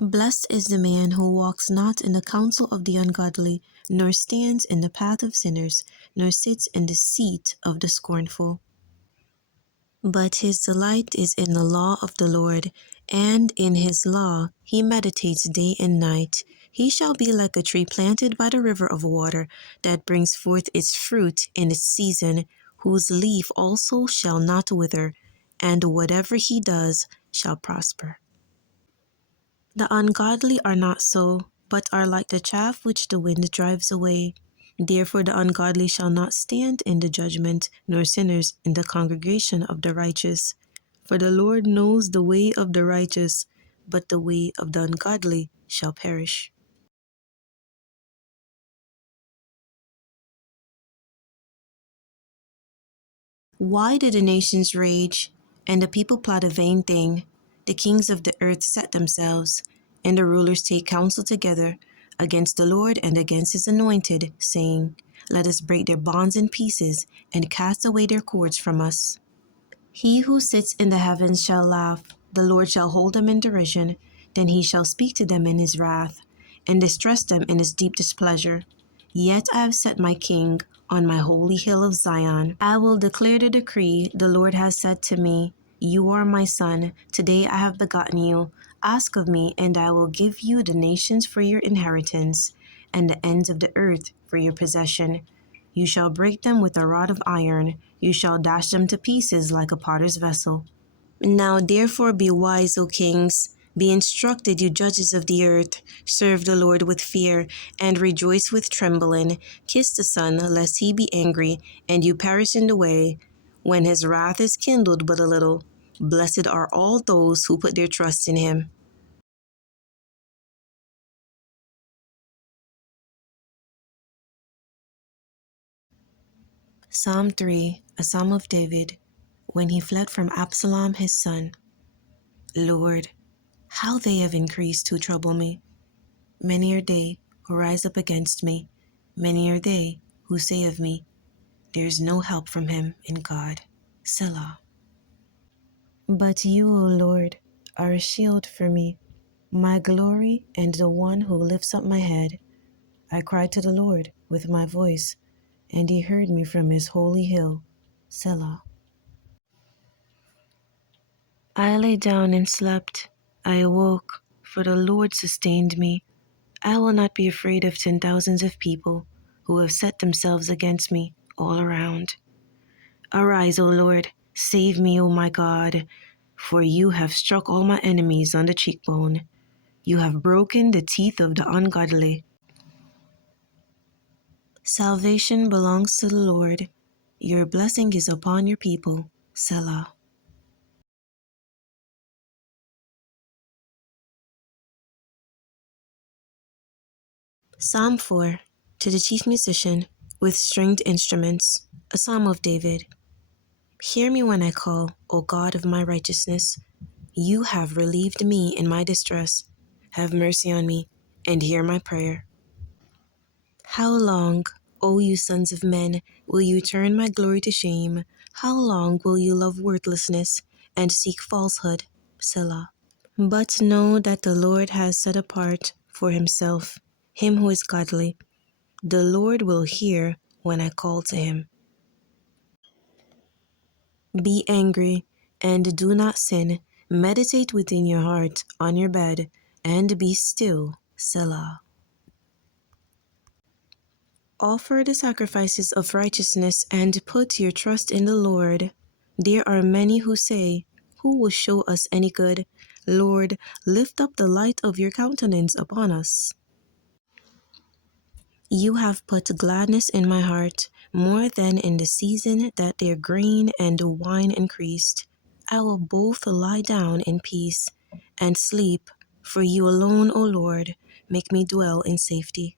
Blessed is the man who walks not in the counsel of the ungodly, nor stands in the path of sinners, nor sits in the seat of the scornful. But his delight is in the law of the Lord, and in his law he meditates day and night. He shall be like a tree planted by the river of water, that brings forth its fruit in its season, whose leaf also shall not wither, and whatever he does shall prosper. The ungodly are not so, but are like the chaff which the wind drives away. Therefore the ungodly shall not stand in the judgment, nor sinners in the congregation of the righteous. For the Lord knows the way of the righteous, but the way of the ungodly shall perish. Why do the nations rage, and the people plot a vain thing? The kings of the earth set themselves, and the rulers take counsel together against the Lord and against his anointed, saying, Let us break their bonds in pieces, and cast away their cords from us. He who sits in the heavens shall laugh, the Lord shall hold them in derision, then he shall speak to them in his wrath, and distress them in his deep displeasure. Yet I have set my king on my holy hill of Zion. I will declare the decree the Lord has said to me, You are my son, today I have begotten you. Ask of me, and I will give you the nations for your inheritance, and the ends of the earth for your possession. You shall break them with a rod of iron, you shall dash them to pieces like a potter's vessel. Now therefore be wise, O kings, be instructed, you judges of the earth. Serve the Lord with fear, and rejoice with trembling. Kiss the Son, lest he be angry, and you perish in the way, when his wrath is kindled but a little. Blessed are all those who put their trust in him. Psalm 3, a psalm of David, when he fled from Absalom his son. Lord, how they have increased who trouble me. Many are they who rise up against me. Many are they who say of me, There is no help from him in God. Selah. But you, O Lord, are a shield for me, my glory and the one who lifts up my head. I cried to the Lord with my voice, and he heard me from his holy hill. Selah. I lay down and slept. I awoke, for the Lord sustained me. I will not be afraid of 10,000s of people who have set themselves against me all around. Arise, O Lord, save me, O my God, for you have struck all my enemies on the cheekbone. You have broken the teeth of the ungodly. Salvation belongs to the Lord. Your blessing is upon your people. Selah. Psalm 4, to the chief musician, with stringed instruments, a psalm of David. Hear me when I call, O God of my righteousness. You have relieved me in my distress. Have mercy on me, and hear my prayer. How long, O you sons of men, will you turn my glory to shame? How long will you love worthlessness and seek falsehood? Selah. But know that the Lord has set apart for himself him who is godly. The Lord will hear when I call to him. Be angry and do not sin. Meditate within your heart on your bed and be still. Selah. Offer the sacrifices of righteousness and put your trust in the Lord. There are many who say, Who will show us any good? Lord, lift up the light of your countenance upon us. You have put gladness in my heart, more than in the season that their grain and wine increased. I will both lie down in peace and sleep, for you alone, O Lord, make me dwell in safety.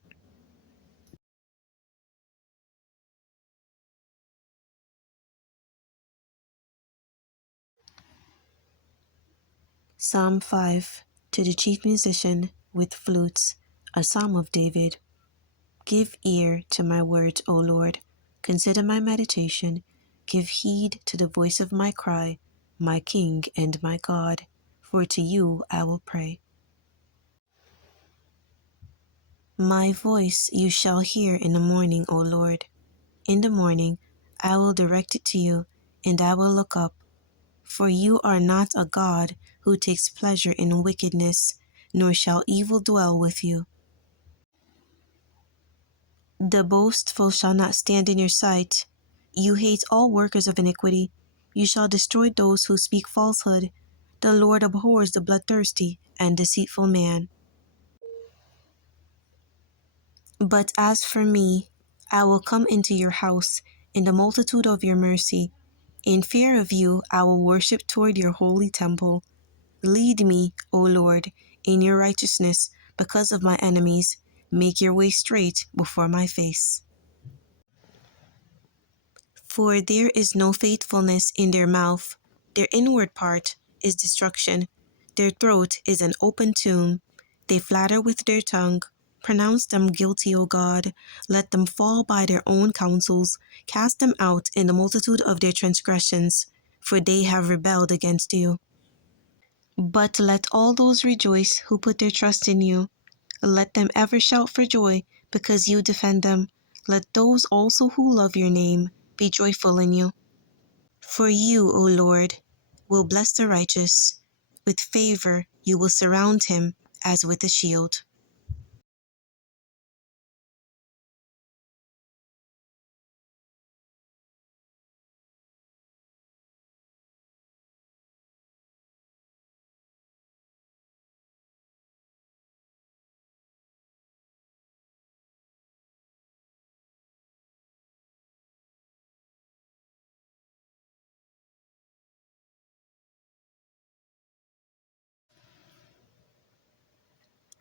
Psalm 5, to the chief musician, with flutes, a psalm of David. Give ear to my words, O Lord. Consider my meditation. Give heed to the voice of my cry, my King and my God, for to you I will pray. My voice you shall hear in the morning, O Lord. In the morning I will direct it to you, and I will look up. For you are not a God who takes pleasure in wickedness, nor shall evil dwell with you. The boastful shall not stand in your sight. You hate all workers of iniquity. You shall destroy those who speak falsehood. The Lord abhors the bloodthirsty and deceitful man. But as for me, I will come into your house in the multitude of your mercy. In fear of you, I will worship toward your holy temple. Lead me, O Lord, in your righteousness because of my enemies. Make your way straight before my face. For there is no faithfulness in their mouth. Their inward part is destruction. Their throat is an open tomb. They flatter with their tongue. Pronounce them guilty, O God. Let them fall by their own counsels. Cast them out in the multitude of their transgressions, for they have rebelled against you. But let all those rejoice who put their trust in you. Let them ever shout for joy because you defend them. Let those also who love your name be joyful in you. For you, O Lord, will bless the righteous. With favor you will surround him as with a shield.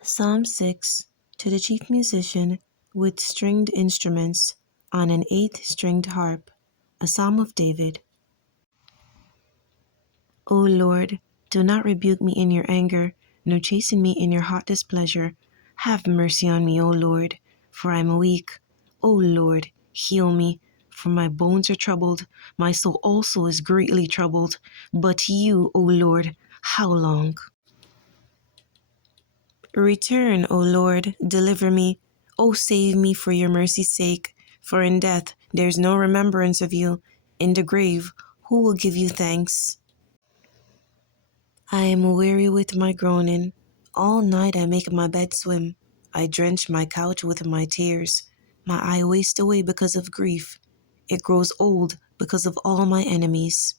Psalm 6, to the chief musician with stringed instruments on an 8-stringed harp, a psalm of David. O Lord, do not rebuke me in your anger, nor chasten me in your hot displeasure. Have mercy on me, O Lord, for I am weak. O Lord, heal me, for my bones are troubled. My soul also is greatly troubled. But you, O Lord, how long? Return, O Lord, deliver me. O save me for your mercy's sake. For in death there is no remembrance of you. In the grave, who will give you thanks? I am weary with my groaning. All night I make my bed swim. I drench my couch with my tears. My eye wastes away because of grief. It grows old because of all my enemies.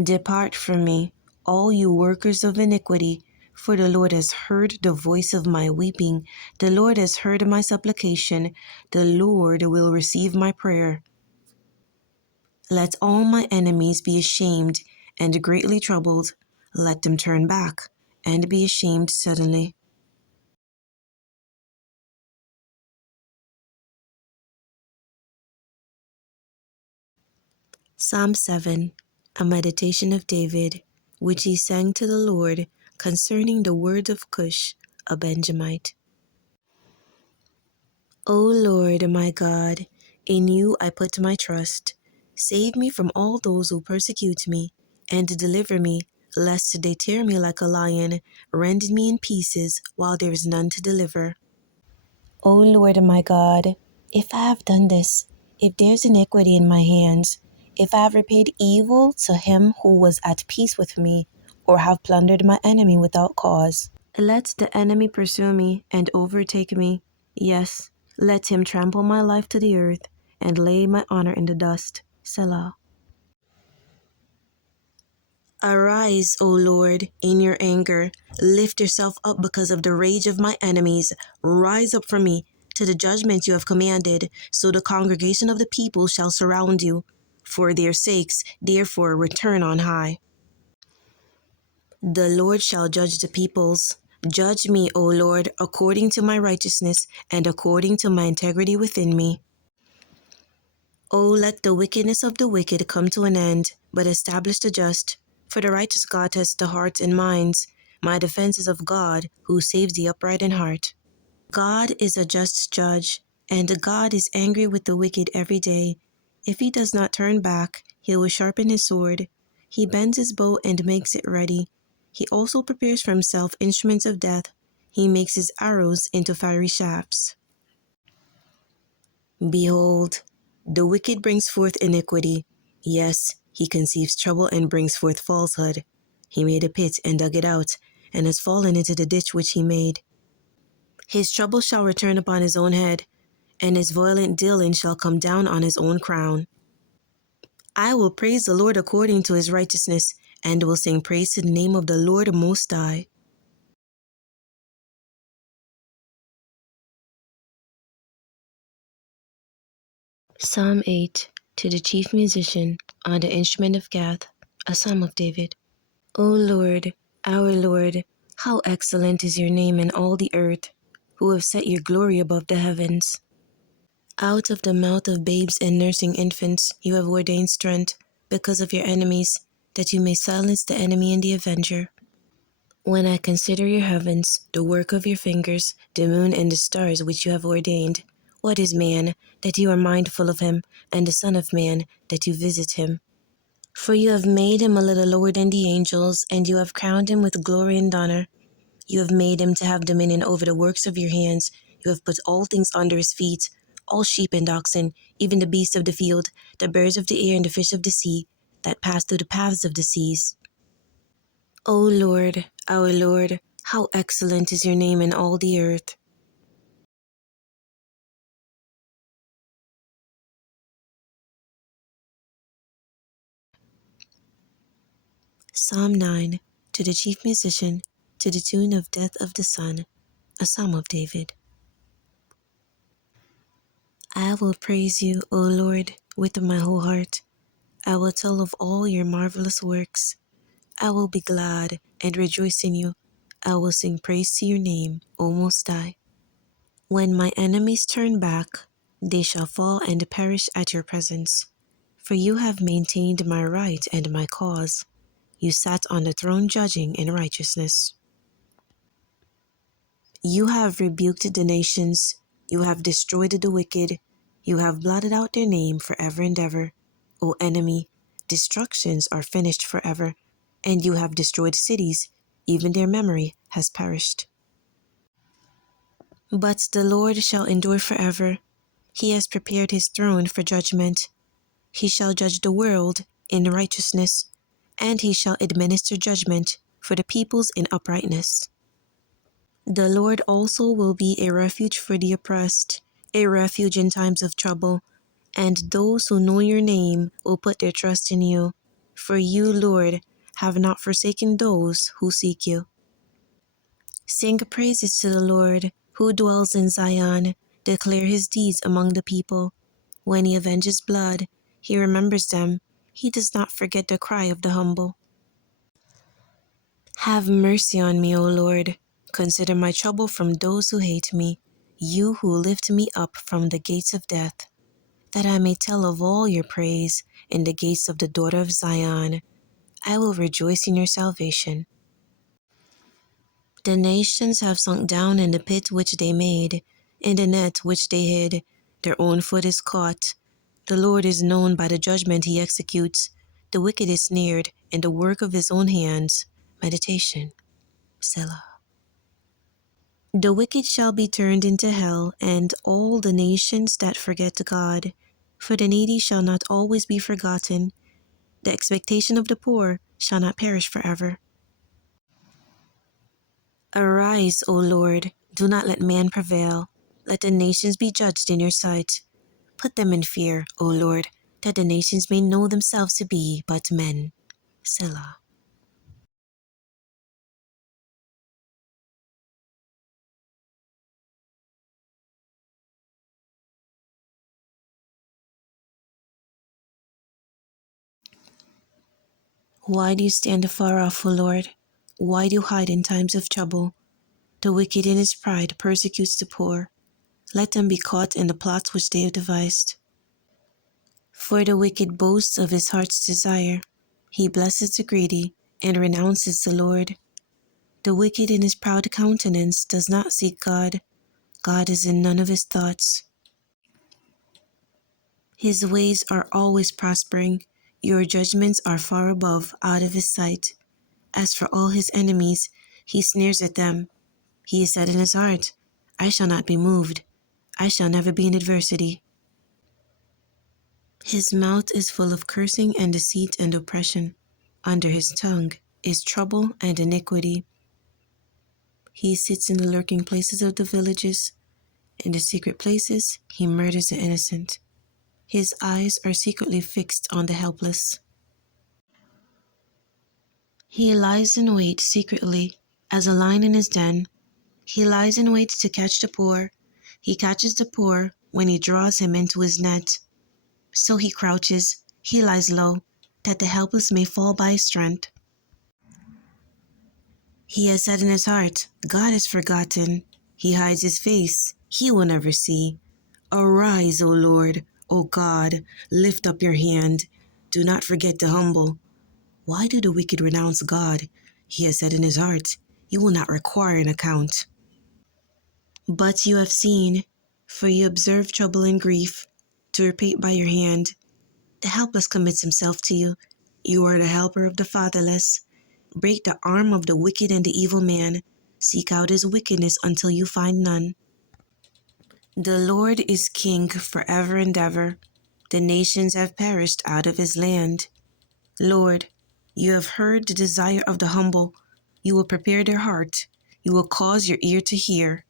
Depart from me, all you workers of iniquity, for the Lord has heard the voice of my weeping. The Lord has heard my supplication. The Lord will receive my prayer. Let all my enemies be ashamed and greatly troubled. Let them turn back and be ashamed suddenly. Psalm 7, a meditation of David, which he sang to the Lord concerning the words of Cush, a Benjamite. O Lord, my God, in you I put my trust. Save me from all those who persecute me, and deliver me, lest they tear me like a lion, rend me in pieces while there is none to deliver. O Lord, my God, if I have done this, if there's iniquity in my hands, if I have repaid evil to him who was at peace with me, or have plundered my enemy without cause, let the enemy pursue me and overtake me. Yes, let him trample my life to the earth and lay my honor in the dust. Selah. Arise, O Lord, in your anger. Lift yourself up because of the rage of my enemies. Rise up from me to the judgment you have commanded, so the congregation of the people shall surround you. For their sakes, therefore, return on high. The Lord shall judge the peoples. Judge me, O Lord, according to my righteousness and according to my integrity within me. O let the wickedness of the wicked come to an end, but establish the just. For the righteous God tests the hearts and minds. My defense is of God, who saves the upright in heart. God is a just judge, and God is angry with the wicked every day. If he does not turn back, he will sharpen his sword. He bends his bow and makes it ready. He also prepares for himself instruments of death. He makes his arrows into fiery shafts. Behold, the wicked brings forth iniquity. Yes, he conceives trouble and brings forth falsehood. He made a pit and dug it out, and has fallen into the ditch which he made. His trouble shall return upon his own head, and his violent dealing shall come down on his own crown. I will praise the Lord according to his righteousness, and will sing praise to the name of the Lord Most High. Psalm 8, to the chief musician, on the instrument of Gath, a psalm of David. O Lord, our Lord, how excellent is your name in all the earth, who have set your glory above the heavens. Out of the mouth of babes and nursing infants you have ordained strength, because of your enemies, that you may silence the enemy and the avenger. When I consider your heavens, the work of your fingers, the moon and the stars which you have ordained, what is man, that you are mindful of him, and the son of man, that you visit him? For you have made him a little lower than the angels, and you have crowned him with glory and honor. You have made him to have dominion over the works of your hands. You have put all things under his feet, all sheep and oxen, even the beasts of the field, the birds of the air and the fish of the sea, that pass through the paths of the seas. O Lord, our Lord, how excellent is your name in all the earth. Psalm 9, to the chief musician, to the tune of Death of the Son, a psalm of David. I will praise you, O Lord, with my whole heart. I will tell of all your marvelous works. I will be glad and rejoice in you. I will sing praise to your name, O Most High. When my enemies turn back, they shall fall and perish at your presence. For you have maintained my right and my cause. You sat on the throne judging in righteousness. You have rebuked the nations. You have destroyed the wicked. You have blotted out their name forever and ever. O enemy, destructions are finished forever, and you have destroyed cities. Even their memory has perished. But the Lord shall endure forever. He has prepared his throne for judgment. He shall judge the world in righteousness, and he shall administer judgment for the peoples in uprightness. The Lord also will be a refuge for the oppressed, a refuge in times of trouble, and those who know your name will put their trust in you. For you, Lord, have not forsaken those who seek you. Sing praises to the Lord, who dwells in Zion. Declare his deeds among the people. When he avenges blood, he remembers them. He does not forget the cry of the humble. Have mercy on me, O Lord. Consider my trouble from those who hate me, you who lift me up from the gates of death, that I may tell of all your praise in the gates of the daughter of Zion. I will rejoice in your salvation. The nations have sunk down in the pit which they made, in the net which they hid. Their own foot is caught. The Lord is known by the judgment he executes. The wicked is snared in the work of his own hands. Meditation. Selah. The wicked shall be turned into hell, and all the nations that forget God. For the needy shall not always be forgotten. The expectation of the poor shall not perish forever. Arise, O Lord, do not let man prevail. Let the nations be judged in your sight. Put them in fear, O Lord, that the nations may know themselves to be but men. Selah. Why do you stand afar off, O Lord? Why do you hide in times of trouble? The wicked in his pride persecutes the poor. Let them be caught in the plots which they have devised. For the wicked boasts of his heart's desire. He blesses the greedy and renounces the Lord. The wicked in his proud countenance does not seek God. God is in none of his thoughts. His ways are always prospering. Your judgments are far above, out of his sight. As for all his enemies, he sneers at them. He has said in his heart, I shall not be moved. I shall never be in adversity. His mouth is full of cursing and deceit and oppression. Under his tongue is trouble and iniquity. He sits in the lurking places of the villages. In the secret places, he murders the innocent. His eyes are secretly fixed on the helpless. He lies in wait secretly, as a lion in his den. He lies in wait to catch the poor. He catches the poor when he draws him into his net. So he crouches, he lies low, that the helpless may fall by his strength. He has said in his heart, God is forgotten. He hides his face, he will never see. Arise, O Lord, O God, lift up your hand. Do not forget the humble. Why do the wicked renounce God? He has said in his heart, he will not require an account. But you have seen, for you observe trouble and grief, to repay by your hand. The helpless commits himself to you. You are the helper of the fatherless. Break the arm of the wicked and the evil man. Seek out his wickedness until you find none. The Lord is king forever and ever. The nations have perished out of his land. Lord, you have heard the desire of the humble. You will prepare their heart. You will cause your ear to hear.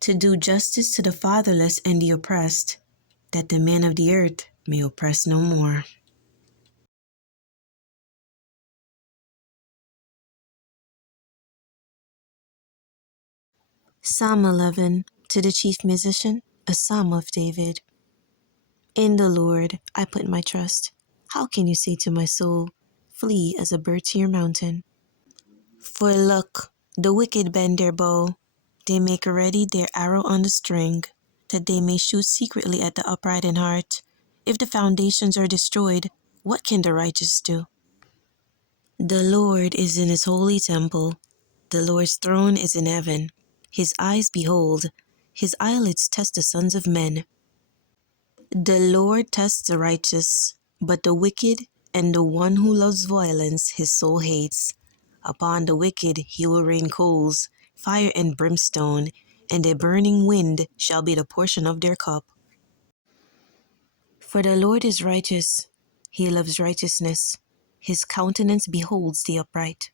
To do justice to the fatherless and the oppressed, that the man of the earth may oppress no more. Psalm 11, to the chief musician, a psalm of David. In the Lord I put my trust. How can you say to my soul, flee as a bird to your mountain? For look, the wicked bend their bow. They make ready their arrow on the string, that they may shoot secretly at the upright in heart. If the foundations are destroyed, what can the righteous do? The Lord is in his holy temple. The Lord's throne is in heaven. His eyes behold, his eyelids test the sons of men. The Lord tests the righteous, but the wicked and the one who loves violence his soul hates. Upon the wicked he will rain coals, fire and brimstone, and a burning wind shall be the portion of their cup. For the Lord is righteous, he loves righteousness, his countenance beholds the upright.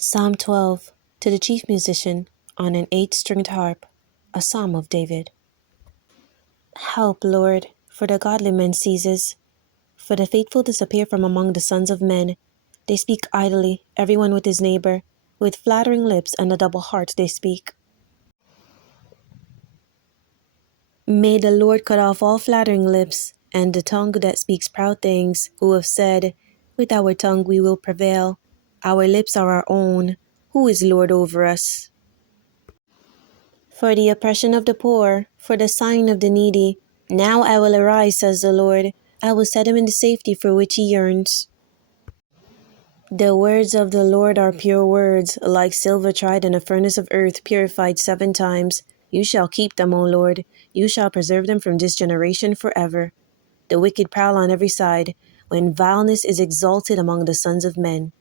Psalm 12, to the chief musician, on an 8-stringed harp, a psalm of David. Help, Lord, for the godly man ceases, for the faithful disappear from among the sons of men. They speak idly, everyone with his neighbor, with flattering lips and a double heart they speak. May the Lord cut off all flattering lips, and the tongue that speaks proud things, who have said, with our tongue we will prevail. Our lips are our own. Who is Lord over us? For the oppression of the poor, for the sighing of the needy. Now I will arise, says the Lord. I will set him in the safety for which he yearns. The words of the Lord are pure words, like silver tried in a furnace of earth, purified 7 times. You shall keep them, O Lord. You shall preserve them from this generation forever. The wicked prowl on every side, when vileness is exalted among the sons of men.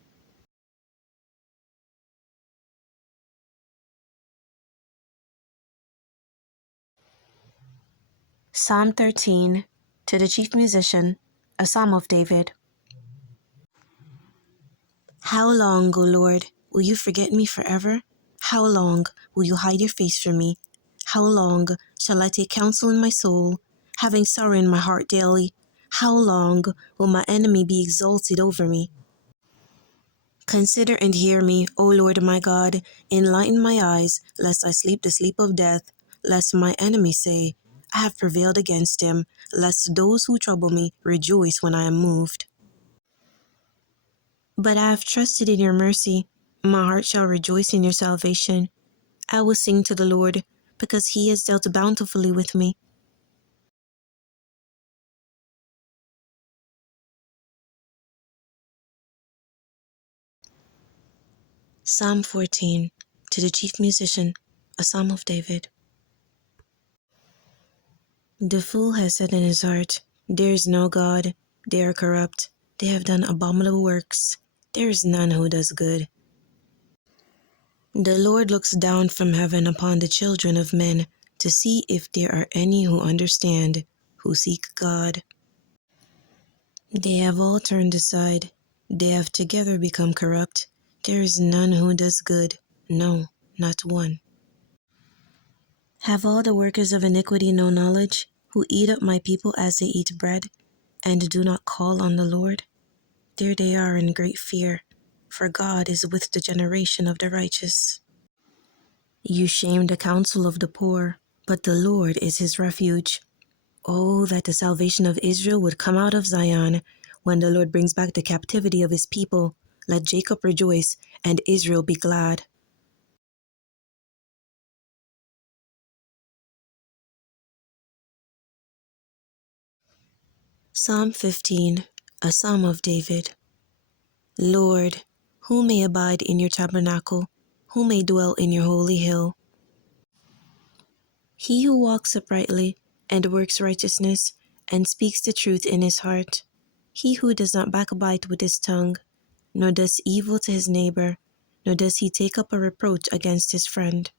Psalm 13, to the chief musician, a psalm of David. How long, O Lord, will you forget me forever? How long will you hide your face from me? How long shall I take counsel in my soul, having sorrow in my heart daily? How long will my enemy be exalted over me? Consider and hear me, O Lord my God. Enlighten my eyes, lest I sleep the sleep of death, lest my enemies say, I have prevailed against him, lest those who trouble me rejoice when I am moved. But I have trusted in your mercy. My heart shall rejoice in your salvation. I will sing to the Lord, because he has dealt bountifully with me. Psalm 14, to the chief musician, a psalm of David. The fool has said in his heart, There is no God. They are corrupt. They have done abominable works. There is none who does good. The Lord looks down from heaven upon the children of men to see if there are any who understand, who seek God. They have all turned aside. They have together become corrupt. There is none who does good. No, not one. Have all the workers of iniquity no knowledge, who eat up my people as they eat bread, and do not call on the Lord? There they are in great fear, for God is with the generation of the righteous. You shame the counsel of the poor, but the Lord is his refuge. Oh, that the salvation of Israel would come out of Zion. When the Lord brings back the captivity of his people, let Jacob rejoice and Israel be glad. Psalm 15, a psalm of David. Lord, who may abide in your tabernacle? Who may dwell in your holy hill? He who walks uprightly and works righteousness and speaks the truth in his heart. He who does not backbite with his tongue, nor does evil to his neighbor, nor does he take up a reproach against his friend.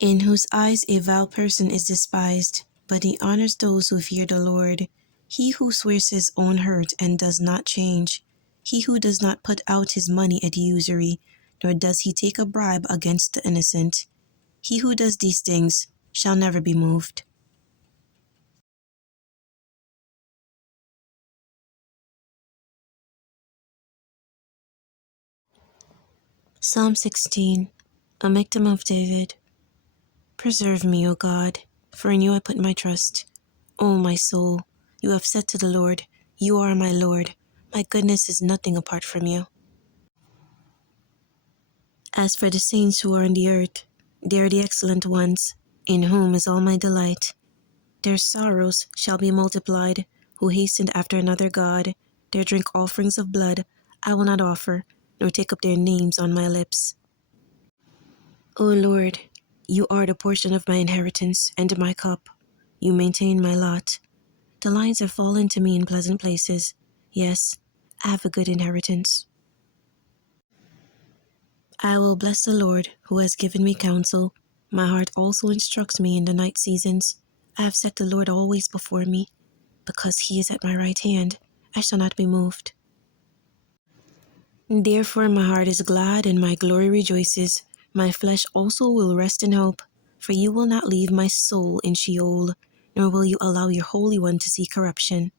In whose eyes a vile person is despised, but he honors those who fear the Lord. He who swears his own hurt and does not change. He who does not put out his money at usury, nor does he take a bribe against the innocent. He who does these things shall never be moved. Psalm 16, a Miktam of David. Preserve me, O God, for in you I put my trust. O my soul, you have said to the Lord, you are my Lord. My goodness is nothing apart from you. As for the saints who are on the earth, they are the excellent ones, in whom is all my delight. Their sorrows shall be multiplied, who hastened after another God. Their drink offerings of blood I will not offer, nor take up their names on my lips. O Lord, you are the portion of my inheritance and my cup. You maintain my lot. The lines have fallen to me in pleasant places. Yes, I have a good inheritance. I will bless the Lord, who has given me counsel. My heart also instructs me in the night seasons. I have set the Lord always before me. Because he is at my right hand, I shall not be moved. Therefore my heart is glad and my glory rejoices. My flesh also will rest in hope, for you will not leave my soul in Sheol, nor will you allow your Holy One to see corruption.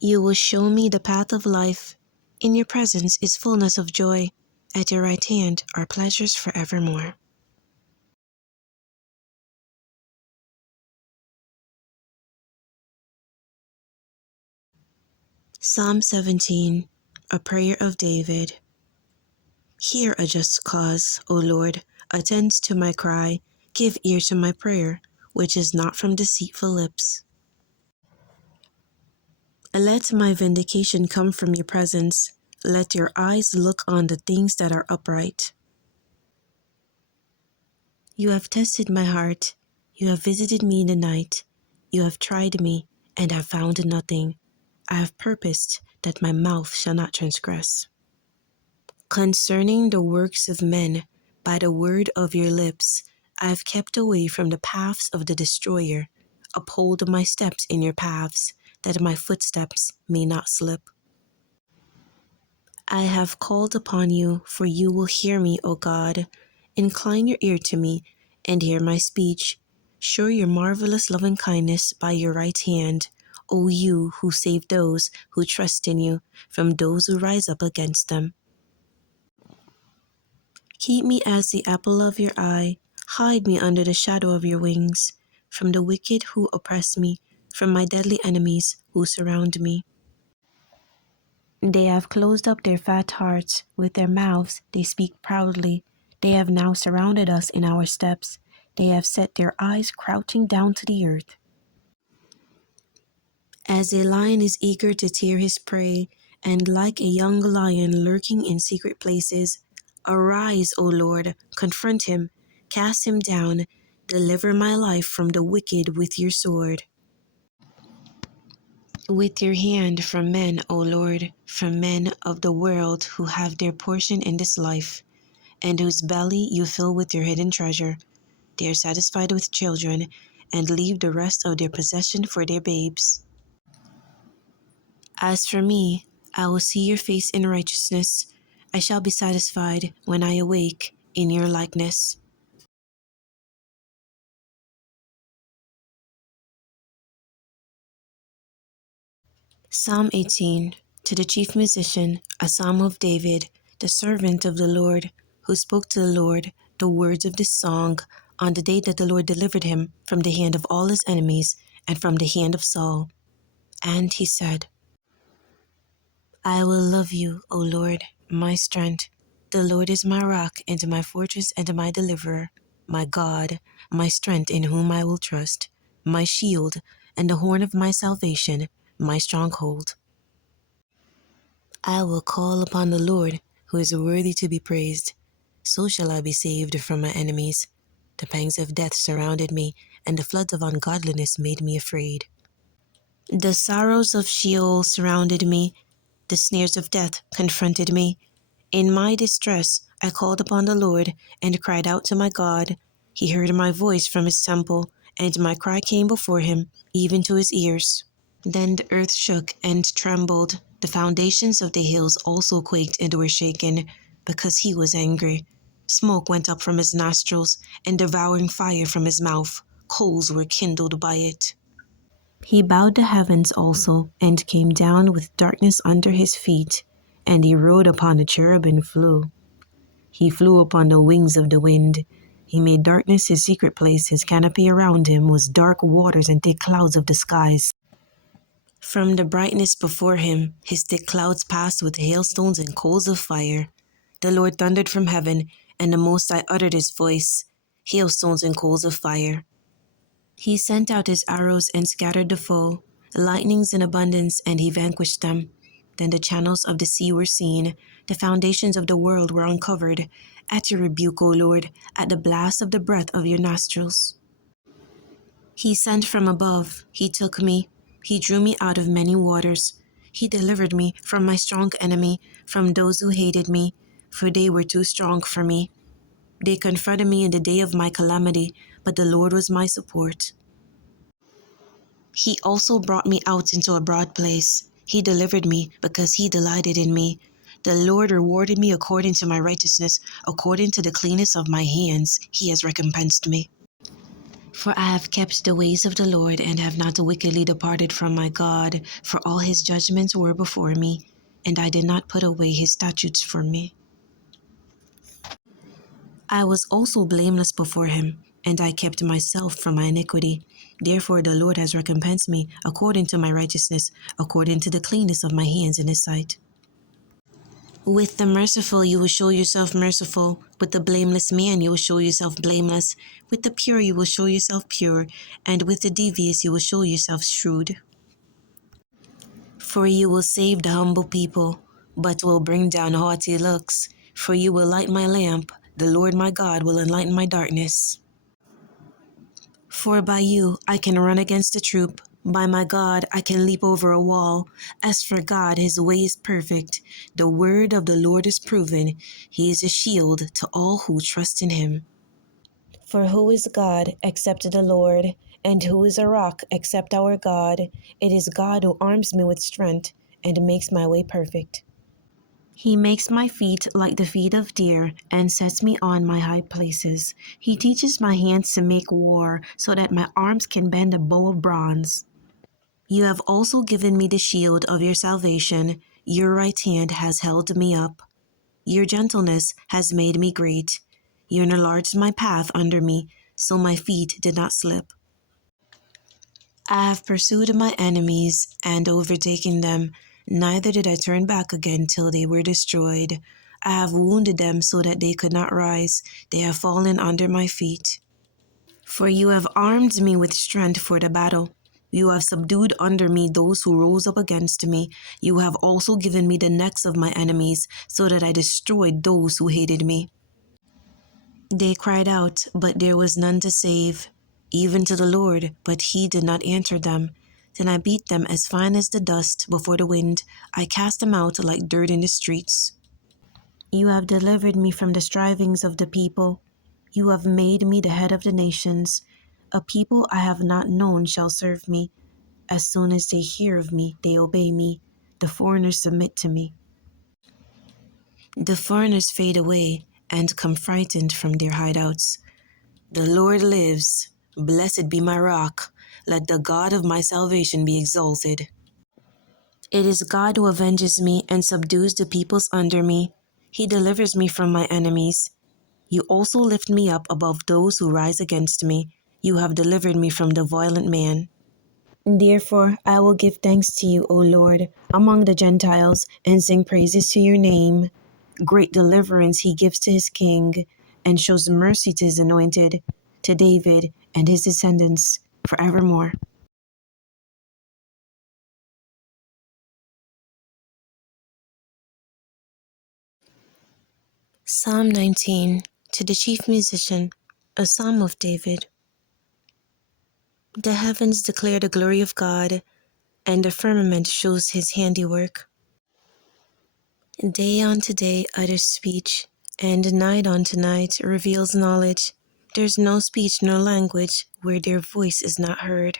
You will show me the path of life. In your presence is fullness of joy. At your right hand are pleasures forevermore. Psalm 17, a prayer of David. Hear a just cause, O Lord, attend to my cry, give ear to my prayer, which is not from deceitful lips. Let my vindication come from your presence. Let your eyes look on the things that are upright. You have tested my heart. You have visited me in the night. You have tried me, and have found nothing. I have purposed that my mouth shall not transgress. Concerning the works of men, by the word of your lips, I have kept away from the paths of the destroyer. Uphold my steps in your paths, that my footsteps may not slip. I have called upon you, for you will hear me, O God. Incline your ear to me, and hear my speech. Show your marvelous loving kindness by your right hand, O you who save those who trust in you from those who rise up against them. Keep me as the apple of your eye. Hide me under the shadow of your wings, from the wicked who oppress me, from my deadly enemies who surround me. They have closed up their fat hearts. With their mouths they speak proudly. They have now surrounded us in our steps. They have set their eyes crouching down to the earth. As a lion is eager to tear his prey, and like a young lion lurking in secret places, arise, O Lord, confront him, cast him down, deliver my life from the wicked with your sword. with your hand from men, O Lord, from men of the world who have their portion in this life, and whose belly you fill with your hidden treasure. They are satisfied with children, and leave the rest of their possession for their babes. As for me, I will see your face in righteousness. I shall be satisfied when I awake in your likeness. Psalm 18. To the chief musician, a psalm of David, the servant of the Lord, who spoke to the Lord the words of this song on the day that the Lord delivered him from the hand of all his enemies and from the hand of Saul. And he said, I will love you, O Lord, my strength. The Lord is my rock and my fortress and my deliverer, my God, my strength in whom I will trust, my shield and the horn of my salvation, my stronghold. I will call upon the Lord, who is worthy to be praised. So shall I be saved from my enemies. The pangs of death surrounded me, and the floods of ungodliness made me afraid. The sorrows of Sheol surrounded me. The snares of death confronted me. In my distress, I called upon the Lord and cried out to my God. He heard my voice from his temple, and my cry came before him, even to his ears. Then the earth shook and trembled. The foundations of the hills also quaked and were shaken, because he was angry. Smoke went up from his nostrils, and devouring fire from his mouth. Coals were kindled by it. He bowed the heavens also, and came down with darkness under his feet, and he rode upon a cherub and flew. He flew upon the wings of the wind. He made darkness his secret place. His canopy around him was dark waters and thick clouds of the skies. From the brightness before him, his thick clouds passed with hailstones and coals of fire. The Lord thundered from heaven, and the Most High uttered his voice, hailstones and coals of fire. He sent out his arrows and scattered the foe, lightnings in abundance, and he vanquished them. Then the channels of the sea were seen, the foundations of the world were uncovered, at your rebuke, O Lord, at the blast of the breath of your nostrils. He sent from above, he took me, he drew me out of many waters. He delivered me from my strong enemy, from those who hated me, for they were too strong for me. They confronted me in the day of my calamity, but the Lord was my support. He also brought me out into a broad place. He delivered me because he delighted in me. The Lord rewarded me according to my righteousness, according to the cleanness of my hands. He has recompensed me. For I have kept the ways of the Lord and have not wickedly departed from my God, for all his judgments were before me, and I did not put away his statutes from me. I was also blameless before him, and I kept myself from my iniquity. Therefore the Lord has recompensed me according to my righteousness, according to the cleanness of my hands in his sight. With the merciful you will show yourself merciful. With the blameless man you will show yourself blameless. With the pure you will show yourself pure. And with the devious you will show yourself shrewd. For you will save the humble people, but will bring down haughty looks. For you will light my lamp. The Lord my God will enlighten my darkness. For by you I can run against a troop. By my God I can leap over a wall. As for God, his way is perfect. The word of the Lord is proven. He is a shield to all who trust in him. For who is God except the Lord? And who is a rock except our God? It is God who arms me with strength and makes my way perfect. He makes my feet like the feet of deer and sets me on my high places. He teaches my hands to make war so that my arms can bend a bow of bronze. You have also given me the shield of your salvation. Your right hand has held me up. Your gentleness has made me great. You enlarged my path under me, so my feet did not slip. I have pursued my enemies and overtaken them. Neither did I turn back again till they were destroyed. I have wounded them so that they could not rise. They have fallen under my feet. For you have armed me with strength for the battle. You have subdued under me those who rose up against me. You have also given me the necks of my enemies, so that I destroyed those who hated me. They cried out, but there was none to save, even to the Lord, but he did not answer them. Then I beat them as fine as the dust before the wind. I cast them out like dirt in the streets. You have delivered me from the strivings of the people. You have made me the head of the nations. A people I have not known shall serve me. As soon as they hear of me, they obey me. The foreigners submit to me. The foreigners fade away and come frightened from their hideouts. The Lord lives. Blessed be my rock. Let the God of my salvation be exalted. It is God who avenges me and subdues the peoples under me. He delivers me from my enemies. You also lift me up above those who rise against me. You have delivered me from the violent man. Therefore, I will give thanks to you, O Lord, among the Gentiles, and sing praises to your name. Great deliverance he gives to his king, and shows mercy to his anointed, to David and his descendants, forevermore. Psalm 19, to the chief musician, a psalm of David. The heavens declare the glory of God, and the firmament shows his handiwork. Day unto day utters speech, and night unto night reveals knowledge. There's no speech nor language where their voice is not heard.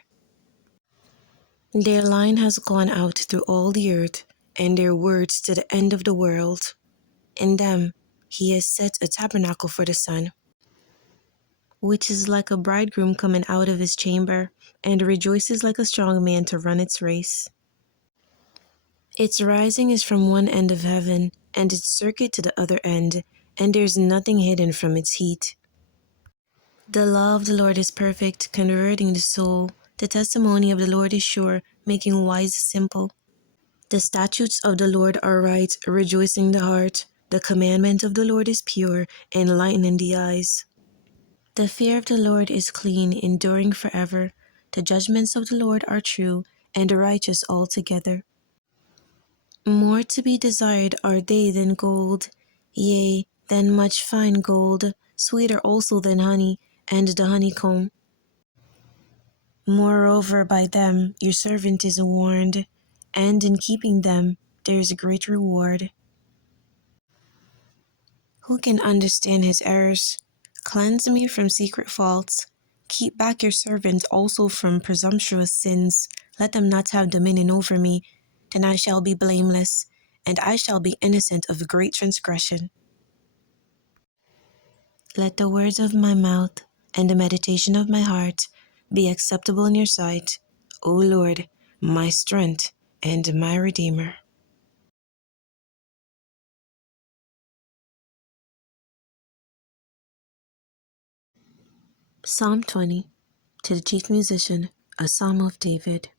Their line has gone out through all the earth, and their words to the end of the world. In them he has set a tabernacle for the sun, which is like a bridegroom coming out of his chamber, and rejoices like a strong man to run its race. Its rising is from one end of heaven, and its circuit to the other end, and there's nothing hidden from its heat. The law of the Lord is perfect, converting the soul. The testimony of the Lord is sure, making wise simple. The statutes of the Lord are right, rejoicing the heart. The commandment of the Lord is pure, enlightening the eyes. The fear of the Lord is clean, enduring forever. The judgments of the Lord are true, and righteous altogether. More to be desired are they than gold, yea, than much fine gold, sweeter also than honey, and the honeycomb. Moreover, by them your servant is warned, and in keeping them there is a great reward. Who can understand his errors? Cleanse me from secret faults. Keep back your servant also from presumptuous sins. Let them not have dominion over me. Then I shall be blameless, and I shall be innocent of great transgression. Let the words of my mouth and the meditation of my heart be acceptable in your sight, O Lord, my strength and my Redeemer. Psalm 20, to the chief musician, a psalm of David.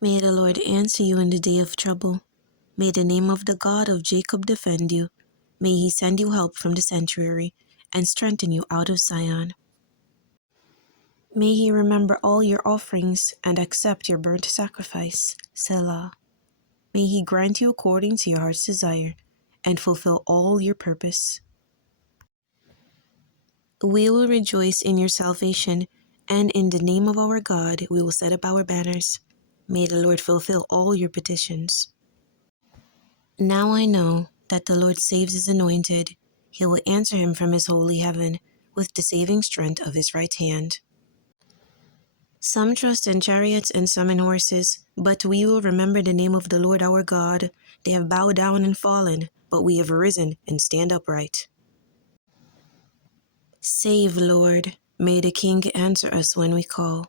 May the Lord answer you in the day of trouble. May the name of the God of Jacob defend you. May he send you help from the sanctuary and strengthen you out of Zion. May he remember all your offerings and accept your burnt sacrifice, Selah. May he grant you according to your heart's desire and fulfill all your purpose. We will rejoice in your salvation, and in the name of our God we will set up our banners. May the Lord fulfill all your petitions. Now I know that the Lord saves his anointed. He will answer him from his holy heaven with the saving strength of his right hand. Some trust in chariots and some in horses, but we will remember the name of the Lord our God. They have bowed down and fallen, but we have risen and stand upright. Save, Lord. May the King answer us when we call.